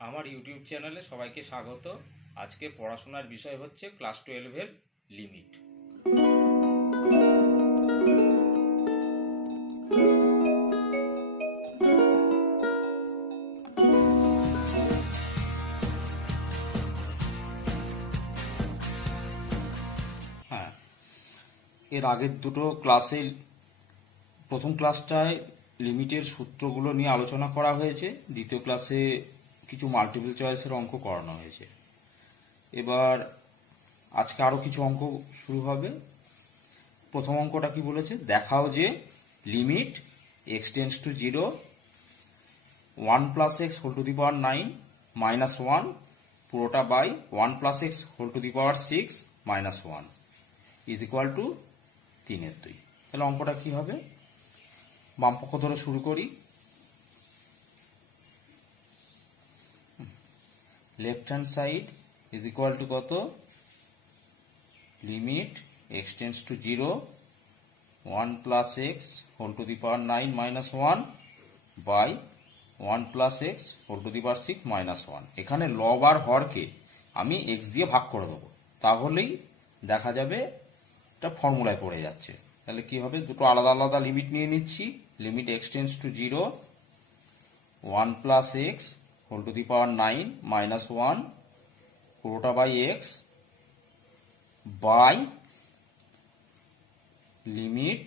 আমার ইউটিউব চ্যানেলে সবাইকে স্বাগত। আজকে পড়াশোনার বিষয় হচ্ছে ক্লাস 12-এর লিমিট। হ্যাঁ, এর আগের দুটো ক্লাসে প্রথম ক্লাসটায় লিমিটের সূত্রগুলো নিয়ে আলোচনা করা হয়েছে, দ্বিতীয় ক্লাসে কিছু মাল্টিপল চয়েসের অঙ্ক করানো হয়েছে। এবার আজকে আরও কিছু অঙ্ক শুরু হবে। প্রথম অঙ্কটা কি বলেছে, দেখাও যে limit x tends to 0 1 plus x whole to the power 9 minus 1 পুরোটা by 1 plus x whole to the power 6 minus 1 is equal to 3/2। তাহলে অঙ্কটা কি হবে, বাম পক্ষ ধরে শুরু করি। Left hand side is equal to কত, limit x tends to 0 1 plus x whole to the power 9 minus 1 by 1 plus x whole to the power 6 minus 1। এখানে লব আর হরকে আমি এক্স দিয়ে ভাগ করে দেবো, তাহলেই দেখা যাবে এটা ফর্মুলায় পড়ে যাচ্ছে। তাহলে কি হবে, দুটো আলাদা আলাদা লিমিট নিয়ে নিচ্ছি। Limit x tends to 0 1 plus x whole to the power 9 minus 1 পুরোটা by x by limit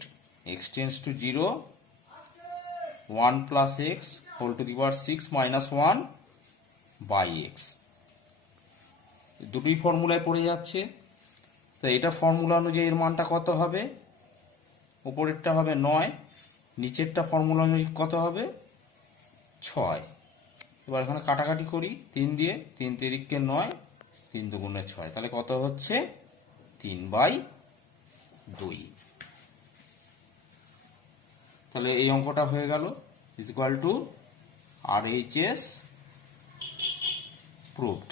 x tends to 0 1 plus x whole to the power 6 minus 1 by x. দুটোই ফর্মুলায় পড়ে যাচ্ছে। তো এটা ফর্মুলা অনুযায়ী এর মানটা কত হবে, উপরেরটা হবে 9, নিচেরটা ফর্মুলা অনুযায়ী কত হবে 6। এবার এখানে কাটাকাটি করি 3 দিয়ে, 3 তিরিককে 9, 3 দুগুণে 6, তাহলে কত হচ্ছে 3/2। তাহলে এই অঙ্কটা হয়ে গেল is equal two RHS proved.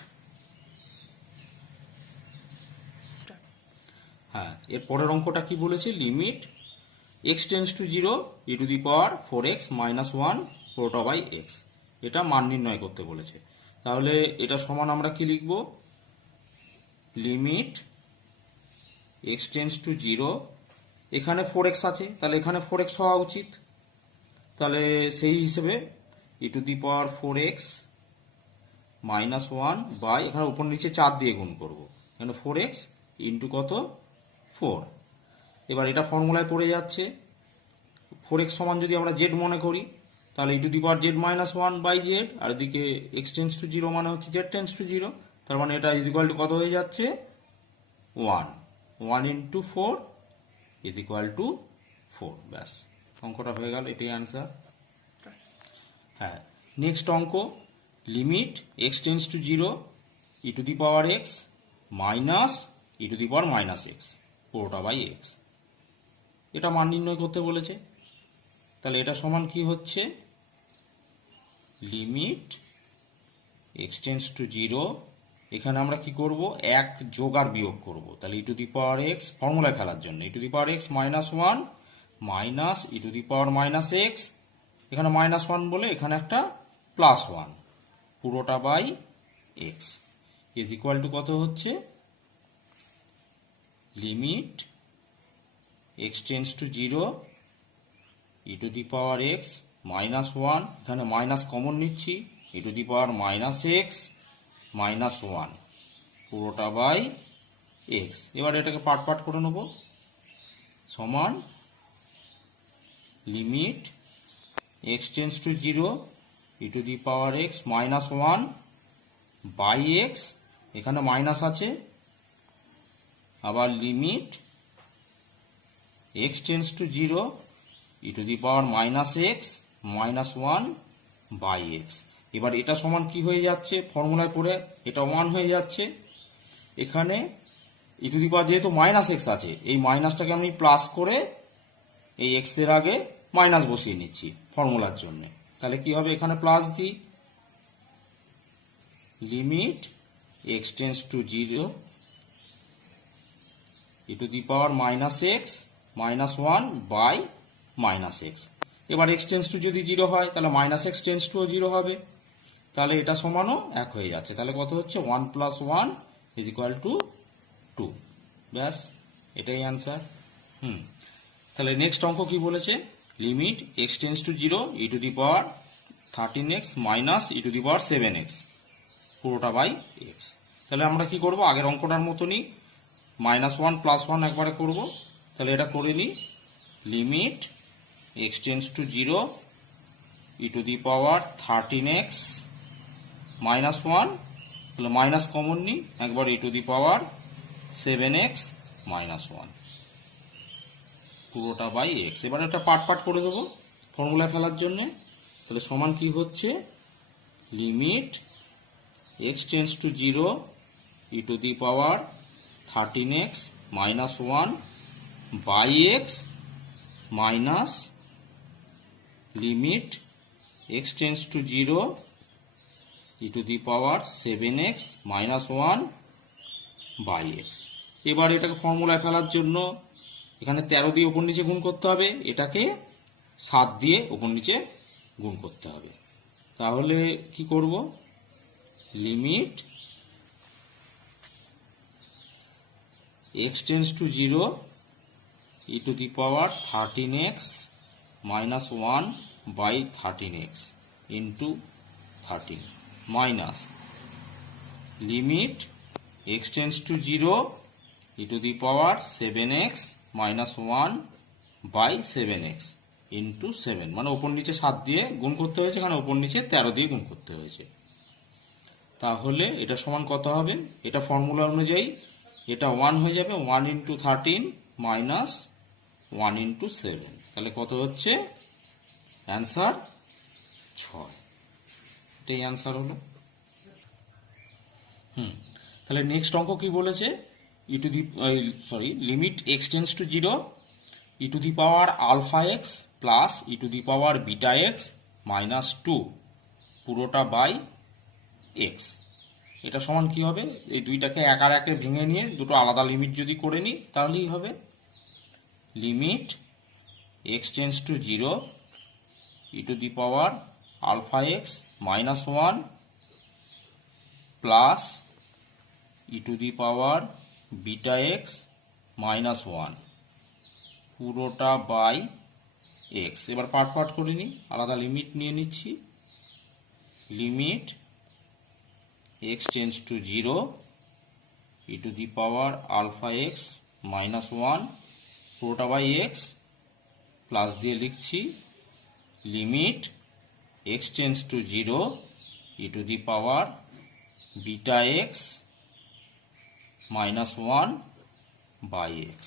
হ্যাঁ, এর পরের অঙ্কটা কি বলেছে, limit x tends to 0 e to the power 4x minus 1 পুরোটা বাই এক্স। এটা মান নির্ণয় করতে বলেছে। তাহলে এটা সমান আমরা কি লিখব, লিমিট এক্স টেন্ডস টু 0, এখানে 4x আছে, তাহলে এখানে 4x হওয়া উচিত। তাহলে সেই হিসেবে e to the power 4x minus 1 by, এখানে উপর নিচে 4 দিয়ে গুণ করব, এখানে 4x ইন্টু কত 4। এবার এটা ফর্মুলায় পড়ে যাচ্ছে। 4x সমান যদি আমরা জেড মনে করি, তাহলে e to the power z minus 1 by z, আর এদিকে এক্স টেন্ডস টু 0 মানে হচ্ছে জেড টেন্ডস টু 0। তার মানে এটা ইজ ইকুয়াল টু কত হয়ে যাচ্ছে 1 ইন্টু 4 ইজ ইকুয়াল টু 4। ব্যাস, অঙ্কটা হয়ে গেল, এটাই অ্যান্সার। হ্যাঁ, নেক্সট অঙ্ক, limit x tends to 0 e to the power x minus e to the power minus x পুরোটা বাই এক্স। এটা মান নির্ণয় করতে বলেছে। তাহলে এটা সমান কি হচ্ছে, লিমিট এক্স টেন্ডস টু 0, এখানে আমরা কি করব, এক যোগ আর বিয়োগ করব। তাহলে e to the power x ফর্মুলায় ফেলার জন্য e to the power x minus 1 minus e to the power minus x, এখানে মাইনাস 1 বলে এখানে একটা প্লাস 1 পুরোটা by x is equal to কত হচ্ছে, limit x tends to 0 e to the power x minus 1, এখানে মাইনাস কমন নিচ্ছি, e to the power minus x minus 1 পুরোটা বাই এক্স। এবার এটাকে পার্ট পার্ট করে নেব, সমান limit x tends to 0 e to the power x minus 1 by x, এখানে minus আছে, আবার limit x tends to 0 e to the power minus x minus 1 by x. এবার এটা সমান কি হয়ে যাচ্ছে, ফর্মুলায় পড়ে এটা 1 হয়ে যাচ্ছে। এখানে ই টু দি পাওয়ার যেহেতু মাইনাস এক্স আছে, এই মাইনাসটাকে আমি প্লাস করে এই এক্স এর আগে মাইনাস বসিয়ে নিচ্ছি ফর্মুলার জন্য। তাহলে কি হবে, এখানে প্লাস দিই, limit x tends to 0 e to the power minus x minus 1 by minus x. এবার এক্স টেন্ডস টু যদি 0 হয়, তাহলে মাইনাস এক্স টেন্ডস টু 0 হবে। তাহলে এটা সমানও 1 হয়ে যাচ্ছে। তাহলে কত হচ্ছে 1 + 1 = 2। ব্যাস, এটাই অ্যান্সার। তাহলে নেক্সট অঙ্ক কি বলেছে, limit x tends to 0 e⁻13x - e⁻7x পুরোটা বাই x। তাহলে আমরা কি করব, আগের অঙ্কটার মতনই -1 + 1 একবারে করব। তাহলে এটা করে নিই, limit x tends to 0 e⁻13x -1, তাহলে মাইনাস কমন নিই, একবার e⁻7x -1 পুরোটা বাই x। এবার এটা পার্ট পার্ট করে দেবো ফর্মুলায় ফেলার জন্য। তাহলে সমান কি হচ্ছে, limit x tends to 0 e⁻13x -1 by x minus limit x tends to 0 e⁻7x -1 by x। এবার এটাকে ফর্মুলায় ফেলার জন্য এখানে 13 দিয়ে উপর নিচে গুণ করতে হবে, এটাকে 7 দিয়ে উপর নিচে গুণ করতে হবে। তাহলে কি করব, limit x tends to 0 e⁻13x -1 by 13x into 13 minus limit x tends to 0 e⁻7x -1 by 7x into 7, মানে ওপর নিচে 7 দিয়ে গুণ করতে হয়েছে, কারণ ওপর নিচে 13 দিয়ে গুণ করতে হয়েছে। তাহলে এটা সমান কত হবে, এটা ফর্মুলা অনুযায়ী এটা 1 হয়ে যাবে, 1 × 13 মাইনাস 1 × 7। তাহলে কত হচ্ছে, অ্যান্সার 6। এটাই অ্যান্সার হলো। তাহলে নেক্সট অঙ্ক কি বলেছে, limit x tends to 0 e⁻αx plus e⁻βx -2 পুরোটা বাই x। এটা সমান কি হবে, এই দুইটাকে এক আর একে ভেঙে নিয়ে দুটো আলাদা লিমিট যদি করে নিই তাহলেই হবে। Limit x tends to 0 e⁻αx -1 plus e⁻βx -1 পুরোটা বাই x। এবার পার্ট পার্ট করে নিই, আলাদা লিমিট নিয়ে নিচ্ছি। Limit x tends to 0 e⁻αx -1 পুরোটা বাই x প্লাস দিয়ে লিখছি limit x tends to 0 e⁻βx -1 by x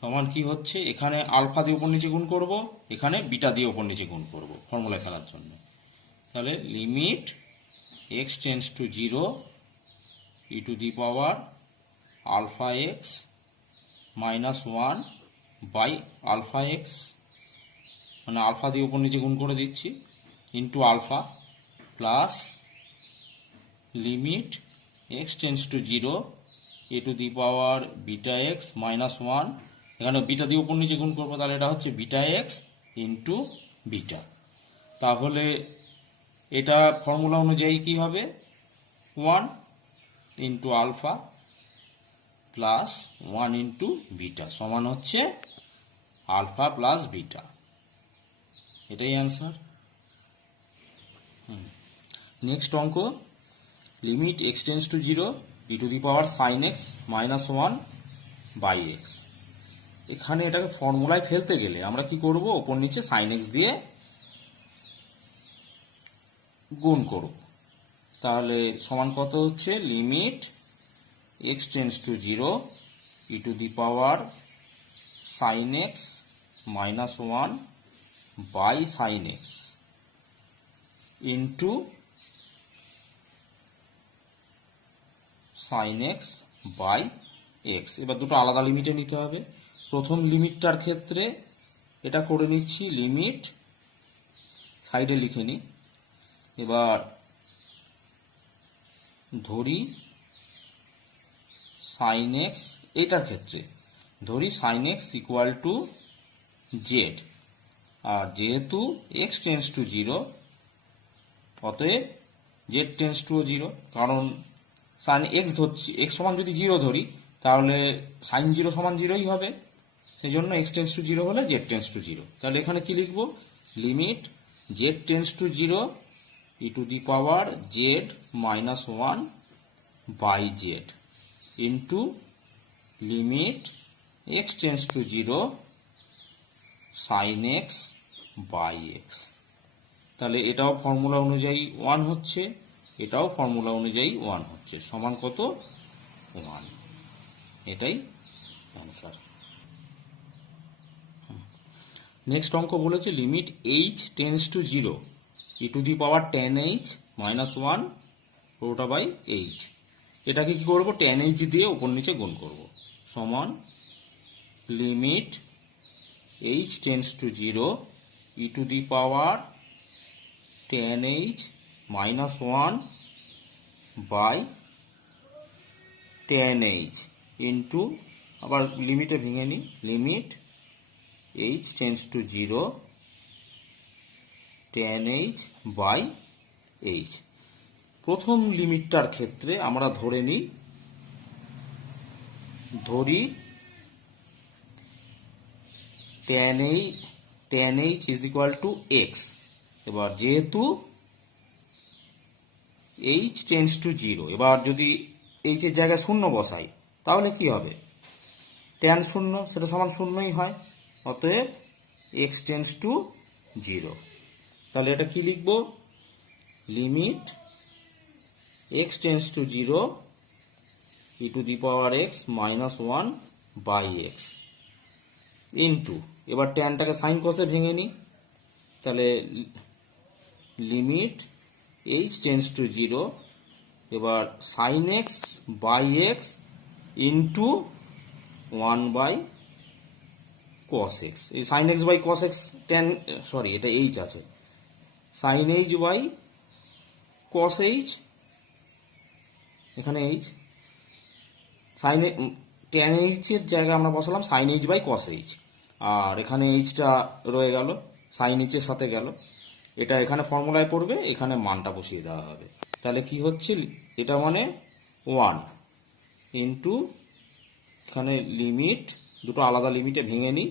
সমান কি হচ্ছে, এখানে আলফা দিয়ে উপর নিচে গুণ করব, এখানে বিটা দিয়ে উপর নিচে গুণ করব ফর্মুলা ফেলার জন্য। তাহলে limit x tends to 0 e⁻αx -1 by αx, মানে আলফা দিয়ে উপর নিচে গুণ করে দিচ্ছি, into alpha plus limit x tends to 0 e⁻βx -1, এখানে বিটা দিয়ে উপর নিচে গুণ করবো, তাহলে এটা হচ্ছে βx ইন্টু বিটা। তাহলে এটা ফর্মুলা অনুযায়ী কি হবে, 1 into alpha plus 1 into beta সমান হচ্ছে আলফা প্লাস বিটা। এটাই অ্যান্সার। নেক্সট অঙ্ক, limit x tends to 0 e⁻sin x -1 by x। এখানে এটাকে ফর্মুলায় ফেলতে গেলে আমরা কি করব, ওপর নিচে sin x দিয়ে গুণ করব। তাহলে সমান কত হচ্ছে, limit x tends to 0 e⁻sin x -1 by sin x into sin x by x। এবার দুটো আলাদা লিমিটে নিতে হবে। প্রথম লিমিটটার ক্ষেত্রে এটা করে নিচ্ছি, লিমিট সাইডে লিখে নিই। এবার ধরি sin x, এটার ক্ষেত্রে ধরি sin x equal to z, আর যেহেতু x টেন্ডস টু 0 অতএব জেড টেন্স টু 0, কারণ সাইন এক্স ধরছি, এক্স সমান যদি 0 ধরি তাহলে সাইন 0 সমান 0ই হবে, সেই জন্য এক্স টেন্স টু 0 হলে জেড টেন্স টু 0। তাহলে এখানে কি লিখবো, limit z tends to 0 e to the power z minus 1 by z into limit x tends to 0 sine x by x. তাহলে এটাও ফর্মুলা অনুযায়ী 1 হচ্ছে, এটাও ফর্মুলা অনুযায়ী 1 হচ্ছে, সমান কত, 1। এটাই অ্যান্সার। নেক্সট অঙ্ক বলেছে limit h tends to 0 e to the power tan h minus 1 পুরোটা বাই এইচ। এটাকে কি করবো, টেন এইচ দিয়ে উপর নিচে গুণ করব, সমান limit h tends to 0 e to the power tan h minus 1 by tan h into, আবার লিমিটে ভেঙে নিই, limit h tends to 0 tan h by h. প্রথম লিমিটটার ক্ষেত্রে আমরা ধরি tan h is equal to x. এবার যেহেতু এইচ টেন্স টু 0, এবার যদি এইচ এর জায়গায় শূন্য বসাই তাহলে কি হবে, ট্যান শূন্য সেটা সমান শূন্যই হয়, অতএব এক্স টেন্স টু 0। তাহলে এটা কি লিখবো, limit x tends to 0 e to the power x minus 1 by x into, এবার ট্যানটাকে সাইন কষে ভেঙে নিই, তাহলে লিমিট এইচ টেন্স টু 0, এবার sine x by x into 1 by cos x. এই sine x by cos x এটা h আছে, sine h by cos h, এখানে এইচ, সাইন টেন এইচের জায়গায় আমরা বসালাম sine h by cos h, আর এখানে এইচটা রয়ে গেল, সাইন এইচের সাথে গেল, এটা এখানে ফর্মুলায় পড়বে, এখানে মানটা বসিয়ে দেওয়া হবে। তাহলে কি হচ্ছে, এটা মানে 1 ইন্টু, এখানে লিমিট দুটো আলাদা লিমিটে ভেঙে নিই,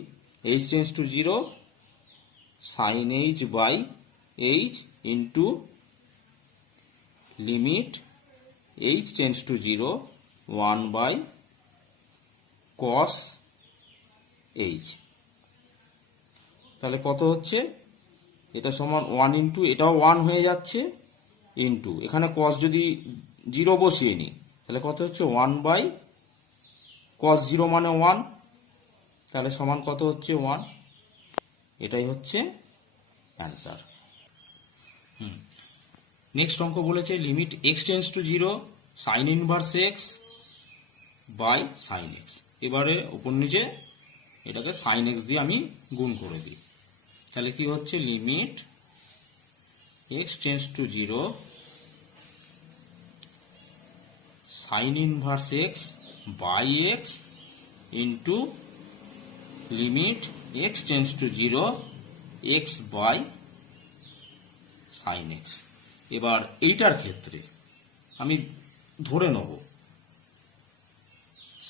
h tends to 0 sine h by h into limit h tends to 0 1 by cos h. তাহলে কত হচ্ছে, এটা সমান 1 ইন্টু, এটাও 1 হয়ে যাচ্ছে, ইন্টু এখানে কস যদি 0 বসিয়ে নিই তাহলে কত হচ্ছে 1 বাই কস 0 মানে 1, তাহলে সমান কত হচ্ছে 1। এটাই হচ্ছে অ্যান্সার। নেক্সট অঙ্ক বলেছে limit x tends to 0 sine inverse x by sine x. এবারে উপর নিচে এটাকে সাইন এক্স দিয়ে আমি গুণ করে দিই, তাহলে কি হচ্ছে, limit x tends to 0 sine inverse x by x into limit x tends to 0 x by sine x. এবার এইটার ক্ষেত্রে আমি ধরে নেব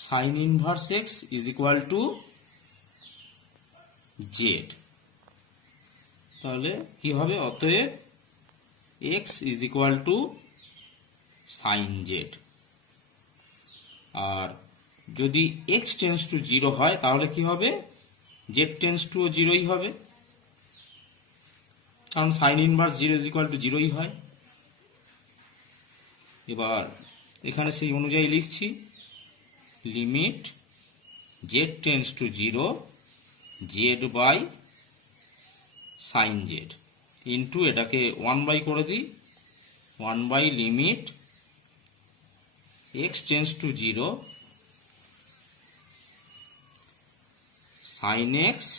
sine inverse x is equal to z, তাহলে কি হবে, অতএব x is equal to sine z. আর যদি এক্স টেন্স টু 0 হয় তাহলে কি হবে, জেড টেন্স টু 0ই হবে, কারণ sine inverse 0 is equal to 0ই হয়। এবার এখানে সেই অনুযায়ী লিখছি, limit z tends to 0 z by sine z into, এটাকে 1 বাই করে দিই, 1 by limit x tends to 0 sine x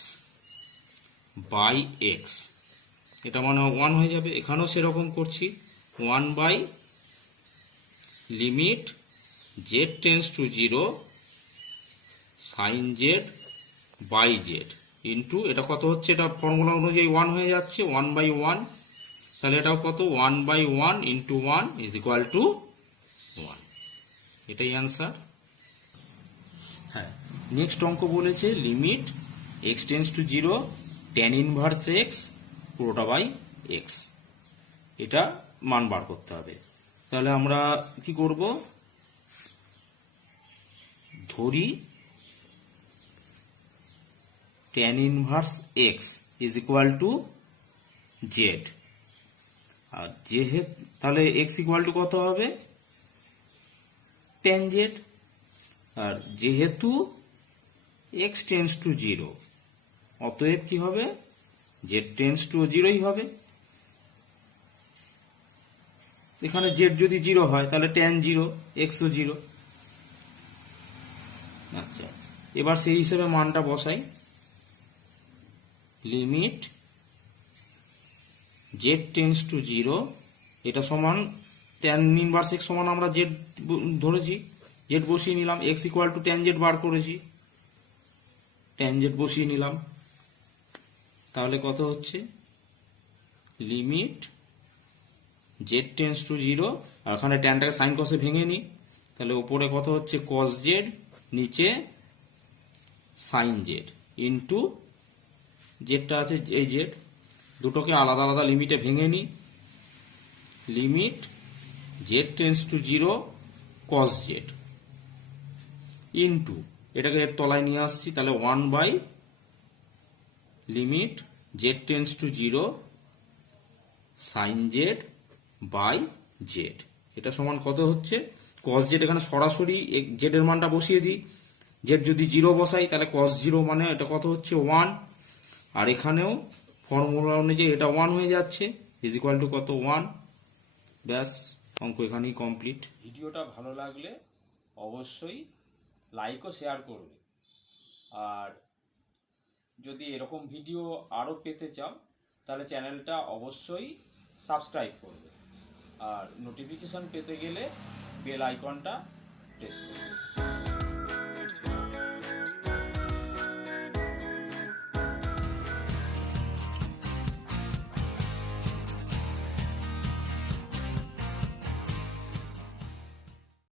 by x, এটা মানে 1 হয়ে যাবে, এখানেও সেরকম করছি, 1 by limit z tends to 0 sine z by z into, এটা কত হচ্ছে, এটা ফর্মুলা অনুযায়ী 1 হয়ে যাচ্ছে, 1 বাই 1 তাহলে এটাও কত 1/1 ইন্টু 1 ইজ ইকুয়াল টু 1। এটাই অ্যান্সার। হ্যাঁ, নেক্সট অঙ্ক বলেছে limit x tense to 0 tan inverse x পুরোটা বাই x, এটা মান বার করতে হবে। তাহলে আমরা কি করব, ধরি tan inverse x is equal two z, আর যেহেতু তাহলে x ইকুয়াল টু কত হবে tan z, আর যেহেতু x টেন্স টু 0 অতএব কি হবে z টেন্স টু 0ই হবে। এখানে z যদি 0 হয় তাহলে tan 0 x ও 0। আচ্ছা, এবার সেই হিসেবে মানটা বসাই। লিমিট z টেন্স টু 0 এটা সমান tan ইনভার্স x সমান আমরা z ধরেছি, z বসিয়ে নিলাম, x equal to tan z বার করেছি, tan z বসিয়ে নিলাম। তাহলে কত হচ্ছে লিমিট z টেন্স টু 0, আর ওখানে ট্যানটাকে সাইন কসে ভেঙে নিই, তাহলে উপরে কত হচ্ছে cos z, নিচে সাইন z ইন্টু জেডটা আছে এই z, দুটোকে আলাদা আলাদা লিমিটে ভেঙে নিই। Limit z tends to 0 cos z into এটাকে এর তলায় নিয়ে আসছি, তাহলে 1 by limit z tends to 0 sine z by z, এটা সমান কত হচ্ছে cos z, এখানে সরাসরি z এর মানটা বসিয়ে দিই, z যদি 0 বসাই তাহলে cos 0 মানে এটা কত হচ্ছে 1, আর এখানেও ফর্মুলা অনুযায়ী এটা 1 হয়ে যাচ্ছে, ইজ ইকুয়াল টু কত 1। ব্যাস, অঙ্ক এখানেই কমপ্লিট। ভিডিওটা ভালো লাগলে অবশ্যই লাইক ও শেয়ার করবে, আর যদি এরকম ভিডিও আরও পেতে চাও তাহলে চ্যানেলটা অবশ্যই সাবস্ক্রাইব করবে, আর নোটিফিকেশন পেতে গেলে বেল আইকনটা প্রেস করবে।